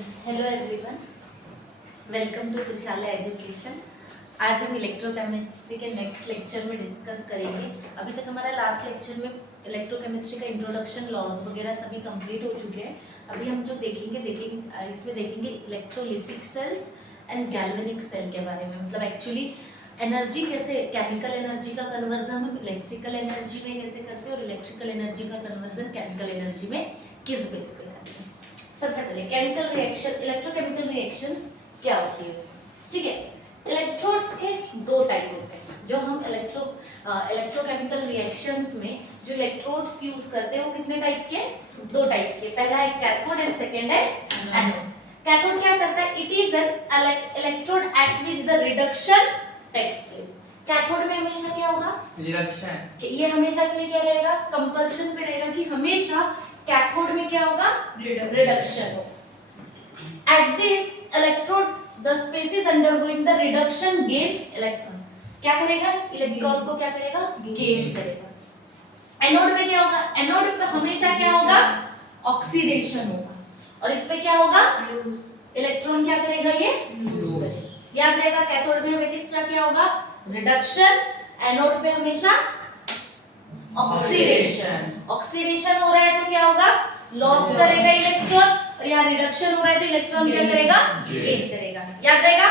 Hello everyone, welcome to Trishala education. आज हम electrochemistry के नेक्स्ट लेक्चर में डिस्कस करेंगे। अभी तक हमारा लास्ट लेक्चर में इलेक्ट्रोकेमिस्ट्री का इंट्रोडक्शन, लॉज वगैरह सभी कंप्लीट हो चुके हैं। अभी हम जो इसमें देखेंगे electrolytic cells and galvanic cell के बारे में। मतलब एक्चुअली एनर्जी कैसे, केमिकल एनर्जी का कन्वर्जन हम इलेक्ट्रिकल एनर्जी में कैसे करते हैं और इलेक्ट्रिकल एनर्जी का कन्वर्जन केमिकल एनर्जी में किस बेस पे करते हैं। सबसे पहले केमिकल रिएक्शन, इलेक्ट्रोकेमिकल रिएक्शंस क्या होती है, ठीक है। इलेक्ट्रोड्स के दो टाइप होते हैं। जो हम इलेक्ट्रोकेमिकल रिएक्शंस में जो इलेक्ट्रोड्स यूज करते हैं वो कितने टाइप के? दो टाइप के। पहला है कैथोड एंड सेकंड है एनोड। कैथोड क्या करता है? It is an electrode at which the reduction takes place. Cathode में हमेशा क्या होगा? रिडक्शन। ये हमेशा के लिए क्या रहेगा? कंपल्शन पे रहेगा कि हमेशा कैथोड में क्या होगा? रिडक्शन हो। At this electrode, the species undergoing the reduction gain electron. क्या करेगा? इलेक्ट्रॉन को क्या करेगा? गेन करेगा। एनोड में क्या होगा? एनोड पे हमेशा क्या होगा? ऑक्सीडेशन होगा। और इस पे क्या होगा? लूज। इलेक्ट्रॉन क्या करेगा? ये लूज। याद रहेगा कैथोड में हमेशा क्या होगा? रिडक्शन। एनोड पे हमेशा ऑक्सीडेशन। ऑक्सीडेशन हो रहा है तो क्या होगा? लॉस करेगा इलेक्ट्रॉन, और यहाँ रिडक्शन हो रहा है तो इलेक्ट्रॉन क्या करेगा? गेन करेगा। याद रहेगा।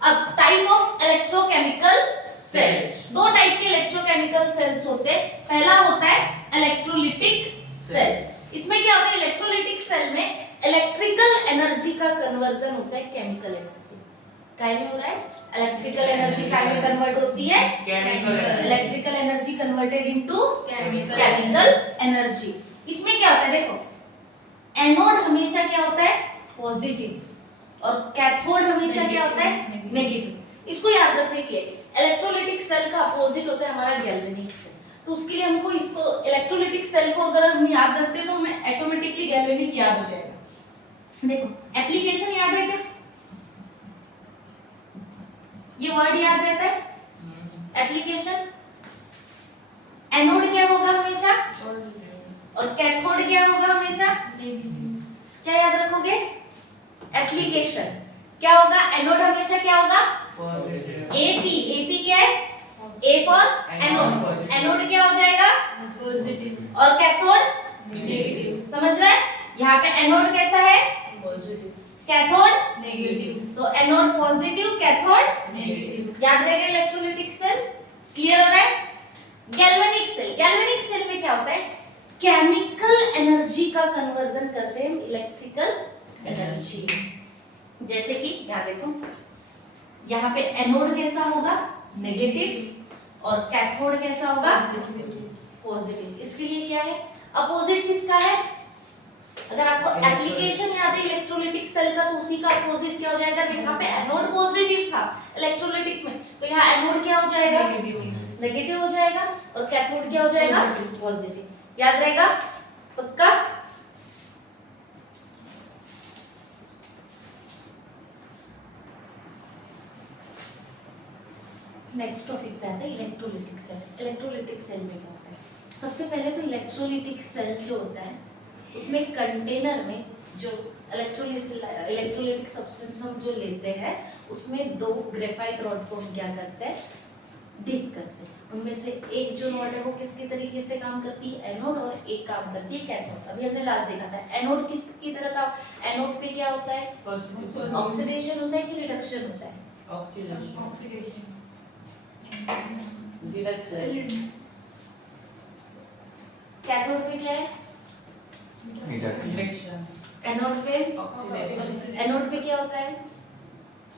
अब टाइप ऑफ इलेक्ट्रोकेमिकल सेल्स, दो टाइप के इलेक्ट्रोकेमिकल सेल्स होते हैं। पहला होता है इलेक्ट्रोलिटिक सेल। इसमें क्या होता है? इलेक्ट्रोलिटिक सेल में इलेक्ट्रिकल एनर्जी का कन्वर्जन होता है केमिकल एनर्जी। काय में हो रहा है? इलेक्ट्रिकल एनर्जी काय में कन्वर्ट होती है? Chemical. Electrical energy converted into chemical energy. इसमें क्या होता है? देखो, एनोड हमेशा क्या होता है? पॉजिटिव, और कैथोड हमेशा क्या होता है? नेगेटिव। इसको याद रखने के लिए इलेक्ट्रोलिटिक सेल का अपोजिट होता है हमारा गैल्वेनिक सेल। तो उसके लिए हमको इसको इलेक्ट्रोलिटिक सेल को अगर हम याद रखते हैं तो हमें ऑटोमेटिकली गैल्वेनिक याद हो जाएगा। देखो, एप्लीकेशन याद है क्या? ये वर्ड याद रहता है? एप्लीकेशन। एनोड क्या होगा हमेशा? और कैथोड क्या होगा हमेशा? क्या याद रखोगे? एप्लीकेशन। क्या होगा? एनोड हमेशा क्या होगा? एपी। एपी क्या है? A for anode. एनोड क्या हो जाएगा? पॉजिटिव। और कैथोड नेगेटिव। समझ रहे हैं? यहाँ पे एनोड कैसा है? Positive, cathode negative. तो एनोड पॉजिटिव, कैथोड नेगेटिव। याद रहेगा इलेक्ट्रोलिटिक सेल। क्लियर हो रहा है? Galvanic cell. गैल्वेनिक सेल में क्या होता है? केमिकल एनर्जी का कन्वर्जन करते हैं इलेक्ट्रिकल एनर्जी। जैसे कि यहाँ देखो, यहाँ पे एनोड कैसा होगा? नेगेटिव, और कैथोड कैसा होगा? पॉजिटिव। इसके लिए क्या है? अपोजिट किसका है? अगर आपको एप्लीकेशन याद है इलेक्ट्रोलिटिक सेल का, तो उसी का अपोजिट क्या हो जाएगा? यहाँ पे एनोड पॉजिटिव था इलेक्ट्रोलिटिक में, तो यहाँ एनोड क्या हो जाएगा? नेगेटिव हो जाएगा, और कैथोड क्या हो जाएगा? पॉजिटिव। याद रहेगा? पक्का? नेक्स्ट टॉपिक पे आता है इलेक्ट्रोलिटिक सेल। इलेक्ट्रोलिटिक सेल में क्या होता है? सबसे पहले तो इलेक्ट्रोलिटिक सेल जो होता है उसमें कंटेनर में जो इलेक्ट्रोलिटिक सब्सटेंस हम जो लेते हैं उसमें दो ग्रेफाइट रॉड को हम क्या करते हैं? डिप करते हैं। उनमें से एक जो रॉड है वो किसके तरीके से काम करती है? एनोड, और एक काम करती है कैथोड। अभी हमने लास्ट देखा था एनोड किसकी तरह का? एनोड पे क्या होता है? ऑक्सीडेशन होता है कि रिडक्शन होता है? ऑक्सीडेशन। कैथोड पे क्या है? रिडक्शन। एनोड पे ऑक्सीडेशन। एनोड पे क्या होता है?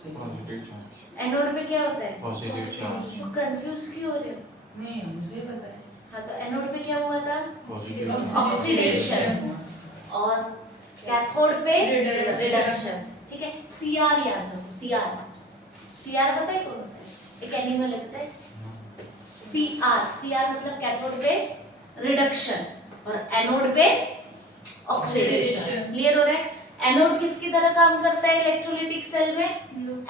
Positive charge. एनोड पे क्या होता है? Positive charge. तो कंफ्यूज क्यों हो रहे हो? नहीं, मुझे पता है। हाँ, तो एनोड पे क्या हुआ था? पॉजिटिव ऑक्सीडेशन, और कैथोड पे रिडक्शन। ठीक है, सीआर याद रखो। सीआर, सीआर पता है कौन होता है? एक एनिमल लगता है सीआर। सीआर मतलब कैथोड पे रिडक्शन और एनोड पे ऑक्सीडेशन। क्लियर हो रहा है? एनोड किसकी तरह काम करता है इलेक्ट्रोलिटिक सेल में?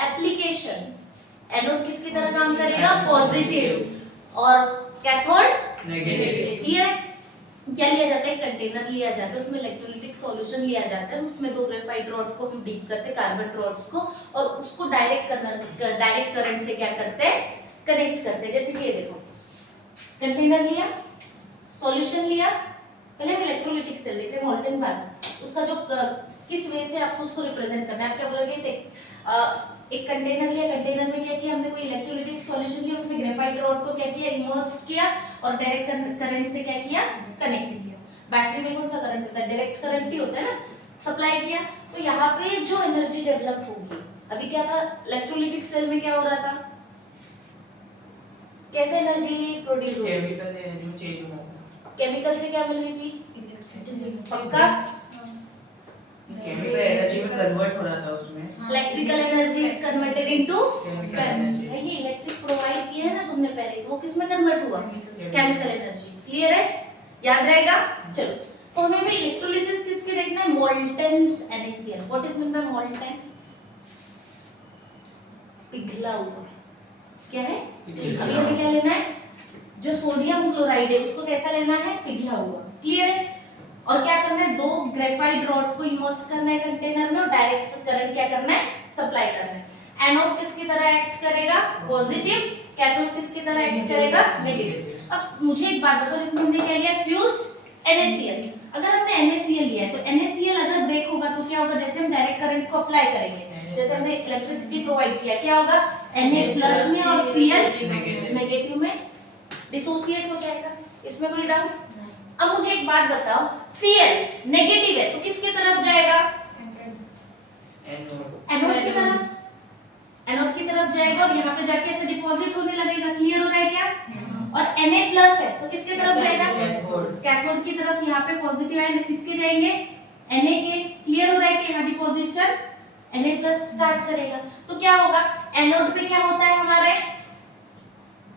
एप्लीकेशन। एनोड किसकी तरह काम करेगा? पॉजिटिव, और कैथोड नेगेटिव। क्लियर है? क्या लिया जाता है, कंटेनर लिया जाता है, उसमें इलेक्ट्रोलिटिक सॉल्यूशन लिया जाता है, उसमें दो ग्रेफाइट रॉड को हम डीप करते हैं, कार्बन रॉड्स को, और उसको डायरेक्ट करंट से क्या करते हैं, कनेक्ट करते हैं। जैसे कि ये देखो, कंटेनर लिया, सॉल्यूशन लिया, पहले हम इलेक्ट्रोलिटिक सेल देखते हैं, मोल्टन बार, उसका जो किस वे से आपको उसको रिप्रेजेंट करना है। आप क्या बोलोगे, एक कंटेनर लिया, कंटेनर में क्या किया हमने, कोई इलेक्ट्रोलिटिक सॉल्यूशन लिया, उसमें ग्रेफाइट रॉड को क्या किया, इमर्स्ड किया और डायरेक्ट करंट से क्या किया, कनेक्ट किया। बैटरी में कौन सा करंट होता है, डायरेक्ट करंट ही होता है ना, सप्लाई किया। तो यहाँ पे जो एनर्जी डेवलप होगी, अभी क्या था, इलेक्ट्रोलिटिक सेल में क्या हो रहा था, कैसे एनर्जी प्रोड्यूस हो, केमिकल एनर्जी चेंज हुआ, केमिकल से क्या मिल रही थी, पक्का केमिकल एनर्जी में कन्वर्ट हो रहा था उसमें, electrical energy is converted into chemical energy. ये इलेक्ट्रिक प्रोवाइड किया है ना तुमने पहले, तो वो किस में कन्वर्ट हुआ, केमिकल एनर्जी। क्लियर है, याद रहेगा। चलो, तो हमें भी इलेक्ट्रोलिसिस किसके देखना है, molten NaCl। What is mean by molten, पिघला हुआ। क्या है, अभी हमें क्या लेना है, जो सोडियम क्लोराइड है उसको कैसा लेना है, पिघला हुआ। क्लियर है। और क्या करना है, दो ग्रेफाइट रॉड को इमर्स करना है कंटेनर में और डायरेक्ट करंट क्या करना है, सप्लाई करना है। एनोड किसकी तरह एक्ट करेगा, पॉजिटिव, कैथोड किसकी तरह एक्ट करेगा, नेगेटिव। अब मुझे एक बात बताओ, इसमें हमने क्या लिया, फ्यूज्ड NaCl। अगर हमने NaCl लिया है तो NaCl अगर ब्रेक होगा तो क्या होगा, जैसे हम डायरेक्ट करंट को अप्लाई करेंगे, जैसे हमने इलेक्ट्रिसिटी प्रोवाइड किया, क्या होगा, Na+ में और Cl नेगेटिव में डिसोसिएट हो जाएगा। इसमें कोई डाउट। अब मुझे एक बात बताओ, Cl नेगेटिव है तो किसकी तरफ जाएगा, एनोड की तरफ, एनोड की तरफ जाएगा और यहाँ पे जाके ऐसे डिपॉजिट होने लगेगा। क्लियर हो रहा है क्या। और Na+ है तो किसके तरफ जाएगा, कैथोड की तरफ। यहाँ पे पॉजिटिव आयन किसके जाएंगे, Na के। क्लियर हो रहा है कि यहाँ डिपॉजिशन Na+ स्टार्ट करेगा। तो क्या होगा, एनोड पे क्या होता है हमारे,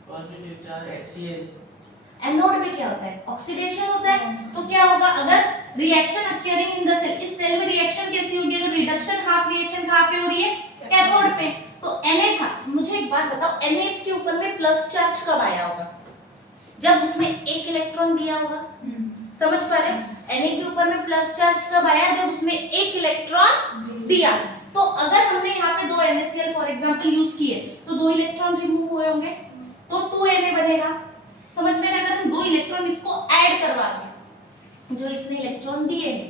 पॉजिटिव चार्ज HCl, एनोड में क्या होता है, ऑक्सीडेशन होता है। तो क्या होगा, अगर रिएक्शन अक्यूरिंग इन द सेल, इस सेल में रिएक्शन कैसी होगी, अगर रिडक्शन हाफ रिएक्शन कहां पे हो रही है, कैथोड पे। तो Na था, मुझे एक बात बताओ, Na के ऊपर में प्लस चार्ज कब आया होगा, जब उसमें एक इलेक्ट्रॉन दिया होगा। समझ पा रहे हो, Na के ऊपर में प्लस चार्ज कब आया, जब उसमें एक इलेक्ट्रॉन दिया। तो अगर हमने यहाँ पे दो NaCl फॉर एग्जांपल यूज किए तो दो इलेक्ट्रॉन रिमूव हुए होंगे, तो 2Na बनेगा। समझ में, अगर हम दो इलेक्ट्रॉन इसको ऐड करवा दें, जो इसने इलेक्ट्रॉन दिए हैं,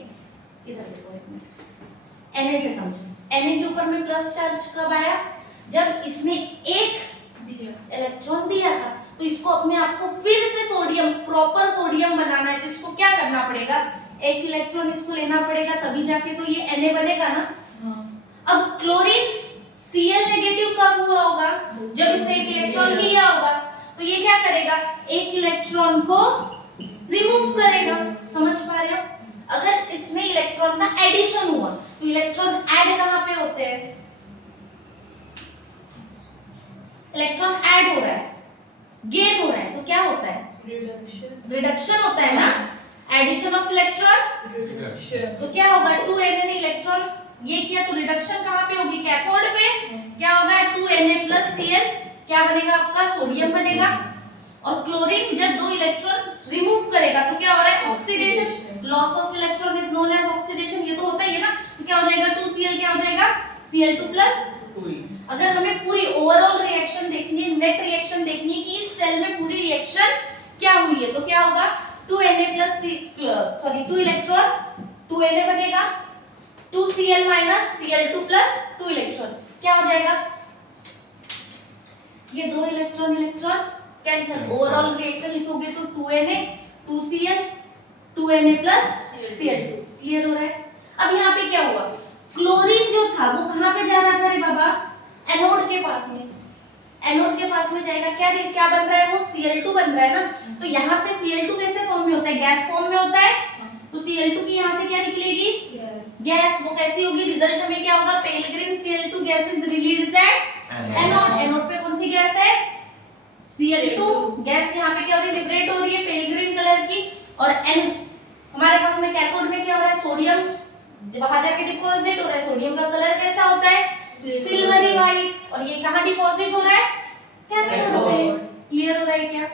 इधर देखो एक मिनट, Na से समझो, Na के ऊपर में प्लस चार्ज कब आया, जब इसने एक इलेक्ट्रॉन दिया था। तो इसको अपने आप को फिर से सोडियम, प्रॉपर सोडियम बनाना है, तो इसको क्या करना पड़ेगा, एक इलेक्ट्रॉन इसको लेना पड़ेगा, तभी जाके तो ये Na बनेगा ना। अब क्लोरीन Cl नेगेटिव कब हुआ होगा, जब इसने एक इलेक्ट्रॉन लिया होगा। तो ये क्या करेगा, एक इलेक्ट्रॉन को रिमूव करेगा। समझ पा रहे हो, अगर इसमें इलेक्ट्रॉन का एडिशन हुआ तो इलेक्ट्रॉन ऐड कहां पे होते हैं, इलेक्ट्रॉन ऐड हो रहा है, गेन हो रहा है, तो क्या होता है, रिडक्शन होता है ना, एडिशन ऑफ इलेक्ट्रॉन। तो क्या होगा, 2Na ने इलेक्ट्रॉन ये किया तो रिडक्शन कहां पे होगी, कैथोड पे। क्या होगा, 2Na+ Cl क्या बनेगा आपका, सोडियम बनेगा। और क्लोरीन जब दो इलेक्ट्रॉन रिमूव करेगा तो क्या हो रहा है, oxidation. Loss of electron is known as oxidation, ये तो होता ही है ना। तो क्या हो जाएगा, 2Cl क्या हो जाएगा, Cl2+। अगर हमें पूरी ओवरऑल रिएक्शन देखनी है, नेट रिएक्शन देखनी है कि इस सेल में पूरी रिएक्शन क्या हुई है, तो क्या होगा, 2 इलेक्ट्रॉन 2Na बनेगा, 2Cl - Cl2+2 इलेक्ट्रॉन क्या हो जाएगा, ये दो इलेक्ट्रॉन कैंसिल। ओवरऑल रिएक्शन लिखोगे तो 2Na 2Cl 2Na+ Cl2। Clear हो रहा है। अब यहाँ पे क्या हुआ, क्लोरीन जो था वो कहाँ पे जा रहा था रे बाबा, एनोड के पास में। एनोड के पास में जाएगा, क्या बन रहा है, वो Cl2 बन रहा है ना। तो यहाँ से Cl2 कैसे फॉर्म में होता है, गैस फॉर्म में होता है। तो Cl2 की यहाँ से क्या निकलेगी, गैस। वो कैसी होगी, रिजल्ट में क्या होगा, पेलिग्रिन Cl2 gas is released at anode. Anode पे कौन सी गैस है, Cl2 गैस। यहाँ पे क्या हो रही है, लिबरेट हो रही है पेलिग्रिन कलर की। और N हमारे पास में कैथोड में क्या हो रहा है, सोडियम वहां जाके डिपॉजिट हो रहा है। सोडियम का कलर कैसा होता है, सिल्वरी व्हाइट। और ये कहाँ डिपॉजिट हो रहा है, कैथोड पे। क्लियर हो रहा है क्या,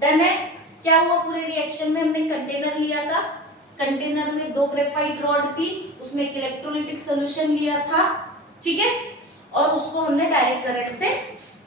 डन है। क्या हुआ पूरे रिएक्शन में, हमने कंटेनर लिया था, कंटेनर में 2 ग्रेफाइट रॉड थी, उसमें एक इलेक्ट्रोलिटिक सॉल्यूशन लिया था, ठीक है, और उसको हमने डायरेक्ट करंट से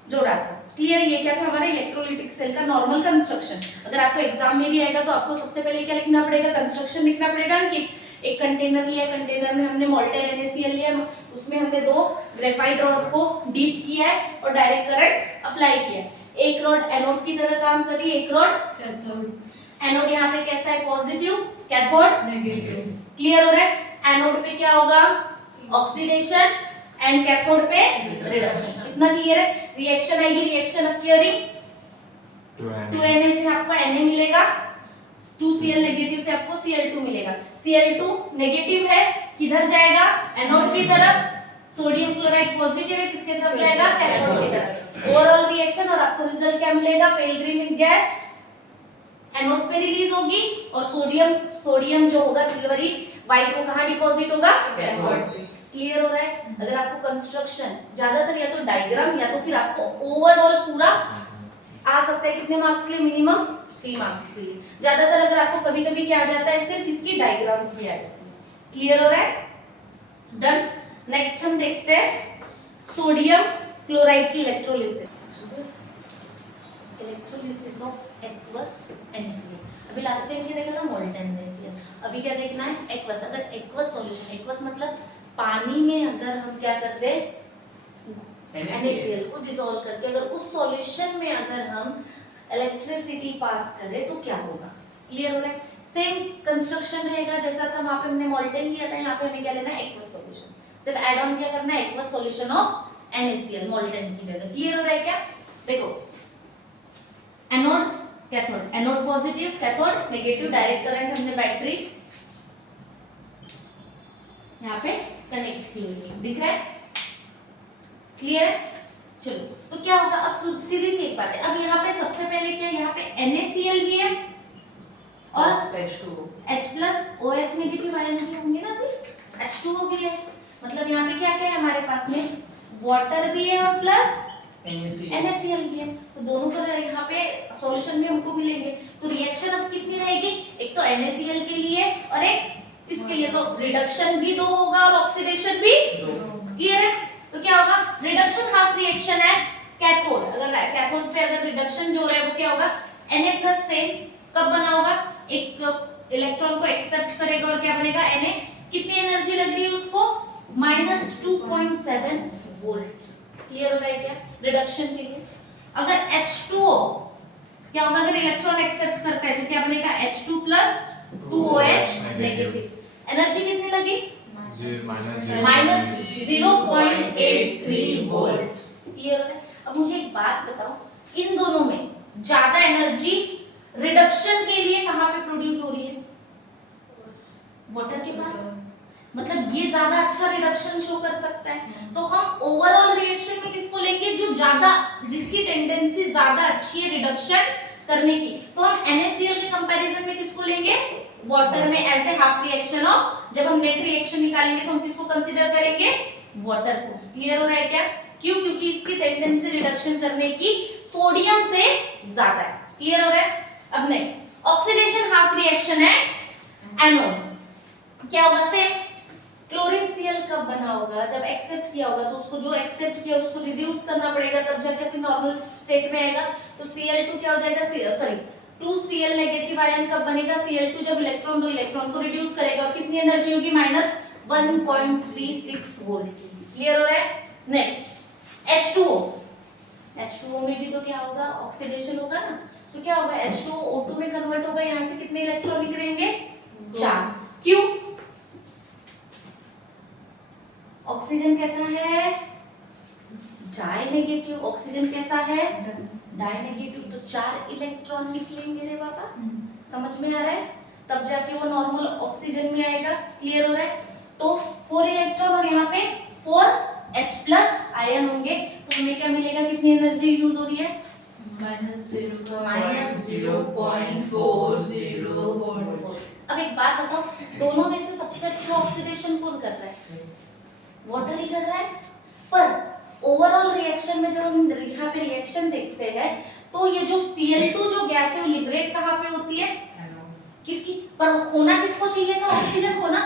जोड़ा था। क्लियर? ये क्या था हमारे इलेक्ट्रोलिटिक सेल का नॉर्मल कंस्ट्रक्शन। अगर आपको एग्जाम में भी आएगा तो आपको सबसे पहले क्या लिखना पड़ेगा, कंस्ट्रक्शन लिखना पड़ेगा कि एक कंटेनर लिया, कंटेनर में हमने मोल्टेन NaCl लिया, उसमें हमने 2 ग्रेफाइट रॉड को डीप किया है और डायरेक्ट करंट अप्लाई किया। एक रॉड एनोड की तरह काम कर रही है, एक रॉड कैथोड एनोड यहाँ पे कैसा है, पॉजिटिव, कैथोड नेगेटिव। क्लियर हो रहा है? एनोड पे क्या होगा, ऑक्सीडेशन, एंड कैथोड पे रिडक्शन। इतना क्लियर है? रिएक्शन आएगी, रिएक्शन अक्यूरिंग 2Na से आपको Na मिलेगा, 2Cl नेगेटिव से आपको Cl2 मिलेगा। Cl2 नेगेटिव है, किधर जाएगा, एनोड की तरफ, सोडियम क्लोराइड पॉजिटिव है, किसके तरफ जाएगा, कैथोड की तरफ। ओवरऑल रिएक्शन और आपको रिजल्ट क्या मिलेगा, पेल गैस एनोड पे रिलीज होगी और सोडियम जो होगा सिल्वरी व्हाइट वो कहाँ डिपॉजिट होगा, कैथोड पे। क्लियर हो रहा है? अगर आपको कंस्ट्रक्शन ज्यादातर या तो डायग्राम या तो फिर आपको ओवरऑल पूरा आ सकता है, कितने मार्क्स के लिए, मिनिमम 3 मार्क्स के लिए। ज्यादातर अगर आपको कभी कभी क्या आ जाता है, सिर्फ इसकी डायग्राम्स भी आ जाती है। क्लियर हो रहा है? डन। नेक्स्ट हम देखते हैं सोडियम क्लोराइड की electrolysis, electrolysis of aqueous NaCl। अभी लास्ट टाइम क्या देखा था, मोल्टेन NaCl। अभी क्या देखना है, एक्वस। अगर एक्वस सॉल्यूशन, एक्वस मतलब पानी में अगर हम क्या करते हैं, NaCl को डिसॉल्व करके अगर उस सॉल्यूशन में अगर हम इलेक्ट्रिसिटी पास करें तो क्या होगा। क्लियर हो रहा है? सेम कंस्ट्रक्शन रहेगा जैसा था वहां पे हमने मोल्टेन लिया था, यहाँ पे हमें क्या लेना है, एक्वस सॉल्यूशन। सिर्फ ऐड ऑन क्या करना है, aqueous solution of NaCl molten की जगह। क्लियर हो रहा है क्या? देखो anode cathode, anode positive, cathode negative, direct current हमने बैटरी यहाँ पे कनेक्ट की हुई है, दिख रहा है? क्लियर है? चलो तो क्या होगा, अब सीधी सी एक बात है, अब यहाँ पे सबसे पहले क्या, यहाँ पे NaCl भी है और H+OH नेगेटिव आयन भी होंगे ना, अभी H2O भी है, मतलब यहाँ पे क्या क्या है हमारे पास में, वाटर भी है और प्लस NaCl भी है, तो दोनों का यहाँ पे सॉल्यूशन में हमको मिलेंगे। तो रिएक्शन अब कितनी रहेगी, एक तो NaCl के लिए और एक इसके लिए, तो रिडक्शन भी 2 होगा और ऑक्सीडेशन भी 2। क्लियर है? तो क्या होगा, रिडक्शन हाफ रिएक्शन है कैथोड, अगर कैथोड पे अगर रिडक्शन जो हो रहा है वो क्या होगा, Na+ से कब बना होगा, एक इलेक्ट्रॉन को एक्सेप्ट करेगा और क्या बनेगा, Na। कितनी एनर्जी लग रही है उसको, -2.7 वोल्ट। क्लियर होता है क्या, रिडक्शन के लिए। अगर H2O क्या होगा, अगर इलेक्ट्रॉन एक्सेप्ट करता है तो क्या बनेगा, H2 + 2OH नेगेटिव। एनर्जी कितनी लगी, -0.83 वोल्ट। क्लियर है? अब मुझे एक बात बताओ, इन दोनों में ज्यादा एनर्जी रिडक्शन के लिए कहां पे प्रोड्यूस हो रही है, वाटर के पास, मतलब ये ज्यादा अच्छा रिडक्शन शो कर सकता है। तो हम ओवरऑल रिएक्शन में किसको लेंगे, जो ज्यादा, जिसकी टेंडेंसी ज्यादा अच्छी है रिडक्शन करने की, तो हम NaCl के कंपैरिजन में किसको लेंगे, वाटर में as a half reaction of, जब हम नेट रिएक्शन निकालेंगे तो हम किसको कंसीडर करेंगे, वाटर को। क्लियर हो रहा है क्या? क्यों? क्योंकि इसकी टेंडेंसी रिडक्शन करने की सोडियम से ज्यादा है। क्लियर हो रहा है? अब नेक्स्ट ऑक्सीडेशन हाफ रिएक्शन है एनोड, क्या होगा, सेम क्लोरीन Cl कब बना होगा, जब एक्सेप्ट किया होगा, तो उसको जो एक्सेप्ट किया उसको रिड्यूस करना पड़ेगा, तब जाके अपनी नॉर्मल स्टेट में आएगा। तो Cl2 क्या हो जाएगा, सॉरी 2Cl नेगेटिव आयन कब बनेगा, Cl2 जब इलेक्ट्रॉन 2 इलेक्ट्रॉन को रिड्यूस करेगा, और कितनी एनर्जी होगी, -1.36 वोल्ट। क्लियर हो रहा है? नेक्स्ट H2O, H2O में भी तो क्या होगा, ऑक्सीडेशन होगा ना, तो क्या होगा, H2O O2 में कन्वर्ट होगा, यहाँ से कितने इलेक्ट्रॉन निकलेंगे, 4। क्यों, ऑक्सीजन कैसा है, डाई नेगेटिव, ऑक्सीजन कैसा है, डाई नेगेटिव, तो 4 इलेक्ट्रॉन निकलेंगे रे बाबा। समझ में आ रहा है? तब जाके वो नॉर्मल ऑक्सीजन में आएगा। क्लियर हो रहा है? तो 4 इलेक्ट्रॉन और यहाँ पे 4H+ आयन होंगे, तो हमें क्या मिलेगा, कितनी एनर्जी यूज हो रही है, -0.40 वोल्ट। अब एक बात बताओ, दोनों में से सबसे अच्छा ऑक्सीडेशन कौन कर रहा है, वाटर ही कर रहा है। पर ओवरऑल रिएक्शन में जब हम यहाँ पे रिएक्शन देखते हैं तो ये जो Cl2 जो गैस है वो लिबरेट कहाँ पे होती है, किसकी पर होना किसको चाहिए था, ऑक्सीजन को ना,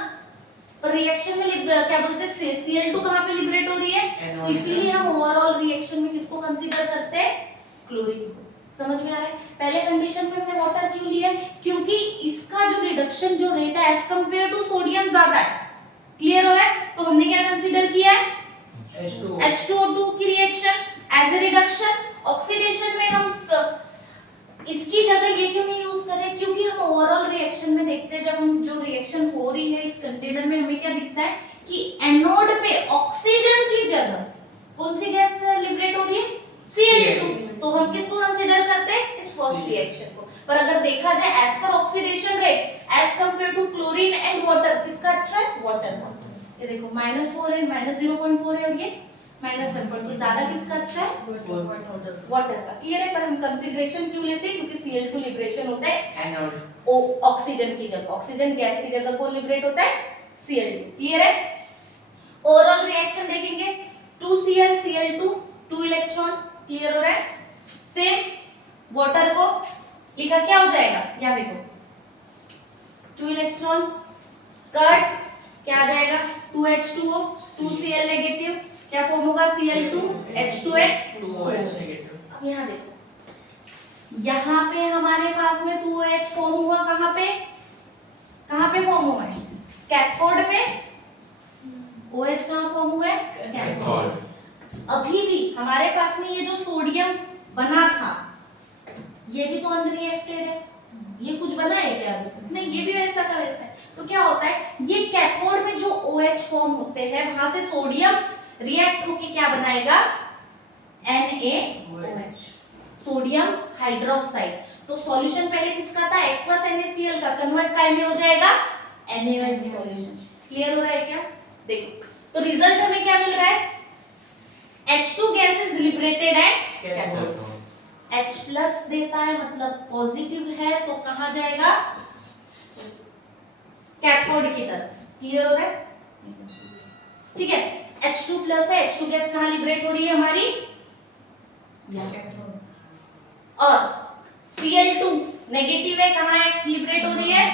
पर रिएक्शन में क्या बोलते हैं Cl2 कहाँ पे लिबरेट हो रही है, तो इसीलिए हम ओवरऑल रिएक्शन में किसको कंसीडर करते हैं, क्लोरीन को। समझ में आ रहा है। पहले कंडीशन में हमने वाटर क्यों लिया है, क्योंकि इसका जो रिडक्शन जो रेट है एज कंपेयर टू सोडियम ज्यादा है। क्लियर हो रहा है। तो हमने क्या कंसीडर किया है, H2O2 की reaction as a reduction. Oxidation में हम इसकी जगह ये क्यों नहीं यूज करें, क्योंकि हम ओवरऑल रिएक्शन में देखते हैं, जब हम जो रिएक्शन हो रही है इस कंटेनर में हमें क्या दिखता है कि एनोड पे ऑक्सीजन की जगह कौन सी गैस लिबरेट हो रही है, Cl2। तो हम किसको कंसीडर करते हैं, इस फर्स्ट रिएक्शन को। पर अगर देखा जाए as per oxidation rate as compare to chlorine and water, किसका अच्छा है, वाटर का। ये देखो -4 एंड -0.4 है और ये -1.2, ज्यादा किसका अच्छा है, वाटर का। क्लियर है। पर हम कंसीडरेशन क्यों लेते हैं, क्योंकि Cl2 लिबरेशन होता है एनोड ऑक्सीजन की जगह, ऑक्सीजन गैस की जगह कौन लिबरेट होता है, Cl2। क्लियर है। ओवरऑल रिएक्शन देखेंगे 2Cl Cl2 2 इलेक्ट्रॉन। क्लियर हो रहा है। सेम वाटर को लिखा क्या हो जाएगा, यहाँ देखो 2 इलेक्ट्रॉन कट, क्या आ जाएगा 2H2O 2Cl नेगेटिव, क्या फॉर्म होगा Cl2 H2O। अब यहाँ देखो, यहाँ पे हमारे पास में 2OH फॉर्म हुआ, कहाँ पे फॉर्म हुआ है, कैथोड पे। OH कहाँ फॉर्म हुआ है, कैथोड। अभी भी हमारे पास में ये जो सोडियम बना था ये भी तो अनरिएक्टेड है, ये कुछ बना है क्या अभी, नहीं, ये भी वैसा का वैसा है। तो क्या होता है, ये कैथोड में जो OH फॉर्म होते हैं वहां से सोडियम रिएक्ट होके क्या बनाएगा, NaOH, सोडियम हाइड्रोक्साइड। तो सॉल्यूशन पहले किसका था, एक्वस NaCl का, कन्वर्ट काय में हो जाएगा NaOH सॉल्यूशन। क्लियर हो रहा है क्या। देखो तो रिजल्ट हमें क्या मिल रहा है, H2 gas is liberated at cathode. H plus देता है मतलब पॉजिटिव है, तो कहां जाएगा, कैथोड की तरफ। क्लियर हो रहा है। ठीक है। H2 प्लस है, H2 गैस कहां लिबरेट हो रही है हमारी, कैथोड। और Cl2 नेगेटिव है, कहां है लिबरेट हो रही है,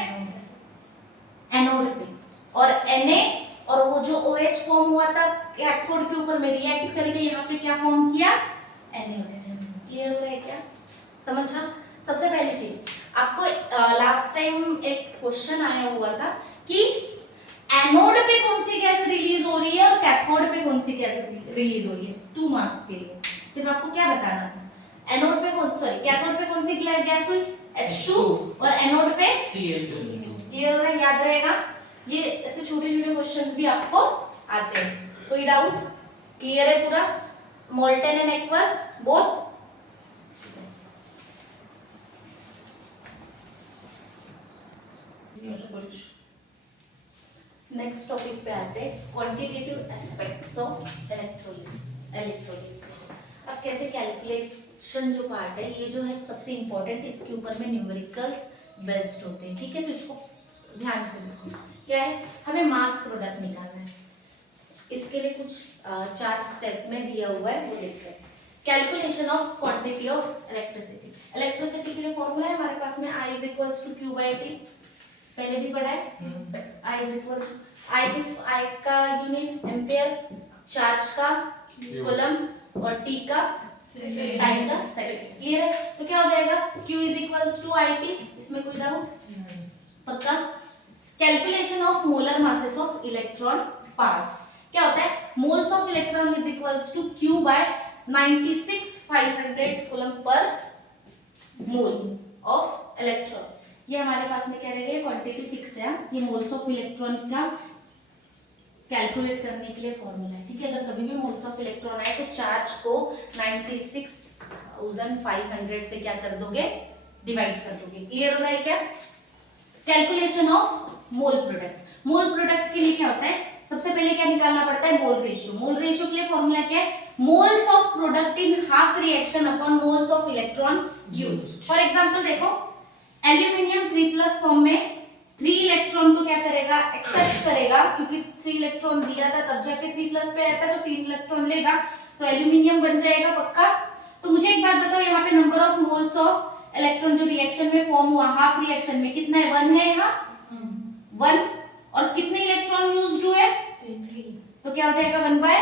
एनोड पे। और Na और वो जो OH फॉर्म हुआ था कैथोड के ऊपर में रिएक्ट करके यहाँ पे क्या फॉर्म किया, NaOH। क्लियर हो रहा है क्या, समझा। सबसे पहली चीज आपको लास्ट टाइम एक क्वेश्चन आया हुआ था कि एनोड पे कौन सी गैस रिलीज हो रही है और कैथोड पे कौन सी गैस रिलीज हो रही है, 2 मार्क्स के लिए। सिर्फ आपको क्या बताना था, एनोड पे कैथोड पे कौन सी गैस हुई, H2, और एनोड पे Cl2। क्लियर हो रहा है, याद रहेगा। ये ऐसे छोटे छोटे क्वेश्चंस भी आपको आते हैं। कोई डाउट, क्लियर है पूरा, molten and aqueous both. Next topic पे आते हैं, क्वांटिटेटिव एस्पेक्ट्स ऑफ इलेक्ट्रोलिसिस। अब कैसे कैलकुलेशन जो पार्ट है ये जो है सबसे इंपॉर्टेंट, इसके ऊपर में न्यूमेरिकल्स बेस्ड होते हैं। ठीक है, तो इसको ध्यान से देखो। क्या है, हमें मास प्रोडक्ट निकालना है। इसके लिए कुछ 4 स्टेप में दिया हुआ है, वो देखते हैं। Calculation of quantity of electricity. Electricity के लिए फॉर्मूला है हमारे पास में I = Q/T, पहले भी पढ़ा है। I का यूनिट एम्पेयर, चार्ज का कूलम और T का टाइम का सेकंड। क्लियर है। तो क्या हो जाएगा, Q = IT, इसमें कोई डाउट, पक्का। Calculation of molar masses of electron passed. क्या होता है, moles of electron is equals to Q/96,500 coulomb per mole of electron. ये हमारे पास में क्या रहेगा, क्वांटिटी फिक्स है, ये मोल्स ऑफ इलेक्ट्रॉन का कैलकुलेट करने के लिए फॉर्मूला है। ठीक है, अगर कभी भी मोल्स ऑफ इलेक्ट्रॉन आए तो चार्ज को 96,500 से क्या कर दोगे, डिवाइड कर दोगे। क्लियर हो रहा है क्या। Calculation of mole product. Mole product के लिए क्या होता है, सबसे पहले क्या निकालना पड़ता है, मोल रेशियो। मोल रेशियो के लिए फॉर्मूला क्या है, moles of product in half reaction upon moles of electron used. For example देखो, एल्यूमिनियम 3+ फॉर्म में 3 इलेक्ट्रॉन को क्या करेगा, एक्सेप्ट करेगा, क्योंकि 3 इलेक्ट्रॉन दिया था तब जाके 3+ पे आया था, तो 3 इलेक्ट्रॉन लेगा, तो एल्यूमिनियम बन जाएगा पक्का। तो मुझे एक बात बताओ, यहाँ पे number of moles of electron जो रिएक्शन में फॉर्म हुआ हाफ रिएक्शन में कितना है? 1 है यहाँ 1। और कितने इलेक्ट्रॉन यूज्ड हुए? तो क्या हो जाएगा 1/3।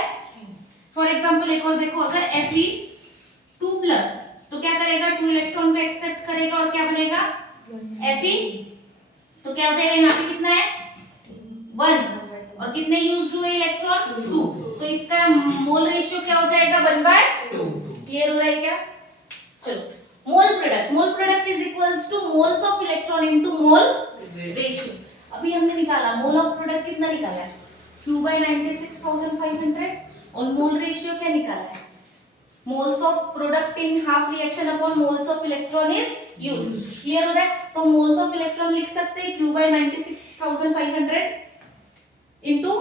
फॉर एग्जांपल एक और देखो, अगर Fe2+ तो क्या करेगा? 2 इलेक्ट्रॉन को एक्सेप्ट करेगा और क्या बनेगा? Fe। तो क्या हो जाएगा? यहाँ पे कितना है? 1। और कितने यूज्ड हुए इलेक्ट्रॉन? 2। तो इसका मोल रेशियो क्या हो जाएगा? 1/2। क्लियर हो रहा है क्या? चलो, mole product is equals to moles of electron into mole ratio. अभी हमने निकाला मोल ऑफ प्रोडक्ट कितना निकाला है? Q/96,500। और मोल रेशियो क्या निकाला है? Moles of product in half reaction upon moles of electron is used. Clear हो रहा है? तो मोल्स ऑफ इलेक्ट्रॉन लिख सकते हैं Q/96,500 इनटू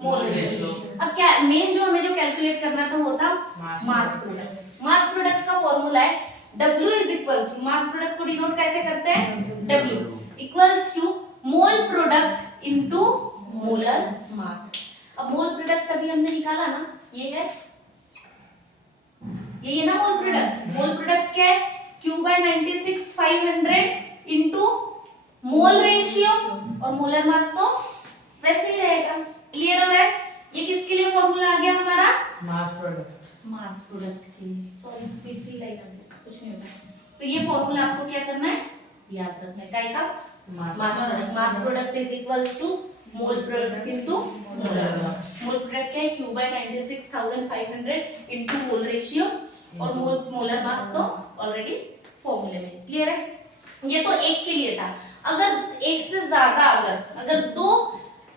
मोल रेशियो। अब क्या मेन जो हमें कैलकुलेट करना था वो था मास प्रोडक्ट। मास प्रोडक्ट का फॉर्मूला है W is equals to, mass product को डिनोट कैसे करते हैं? W equals to mole product into molar mass. अब मोल प्रोडक्ट अभी हमने निकाला ना, ये है ना मोल प्रोडक्ट। मोल प्रोडक्ट क्या है? Q/96,500 इनटू मोल रेशियो, और मोलर मास तो वैसे ही रहेगा। क्लियर हो रहा है? ये किसके लिए फॉर्मूला आ गया हमारा? मास प्रोडक्ट के लिए। सॉरी, तीसरी लाइन आ गई, कुछ नहीं होता। तो ये फॉर्मूला आपको क्या करना है? याद रखना है। काय का? Mass product is equals to mole product into molar mass. Mole product क्या है? Q/96,500 इनटू मोल रेशियो, और मोलर मास तो ऑलरेडी फॉर्मूले में। क्लियर है? ये तो एक के लिए था। अगर एक से ज्यादा अगर दो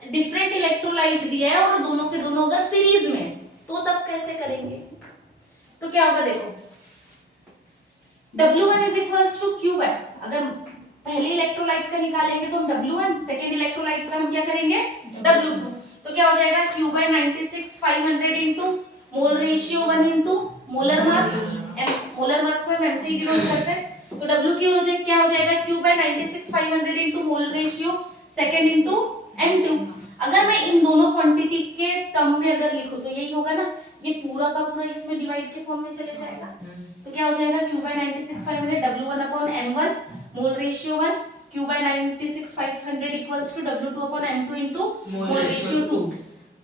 डिफरेंट इलेक्ट्रोलाइट दिया है और दोनों के दोनों अगर सीरीज में, तो तब कैसे करेंगे? तो क्या होगा देखो, W1 is equals to Q by, अगर पहले इलेक्ट्रोलाइट का निकालेंगे तो हम W1, सेकेंड इलेक्ट्रोलाइट का हम क्या करेंगे? W2। तो क्या हो जाएगा? Q/96,500 into mole ratio 1 into molar मास। मोलर मास को हम m से डिनोट करते हैं। तो W की हो जाए क्या हो जाएगा? Q/96,500 into mole ratio second into m2। अगर मैं इन दोनों क्वांटिटी के टर्म में अगर लिखूं तो यही होगा ना, ये पूरा का पूरा इसमें डिवाइड के फॉर्म में चले जाएगा। तो क्या हो जाएगा? Q/96,500 W1 upon m1 mole ratio 1, Q/96,500 equals to W2 upon m2 into mole ratio 2।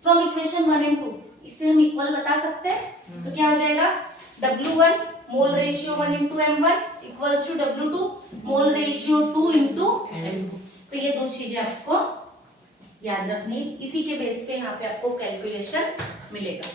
From equation 1 and 2 इससे हम इक्वल बता सकते हैं। तो क्या हो जाएगा? W1 mole ratio 1 into m1 equals to W2 mole ratio 2 into m2। तो ये दो चीजें आपको याद रखनी, इसी के बेस पे यहाँ पे आपको कैलकुलेशन मिलेगा।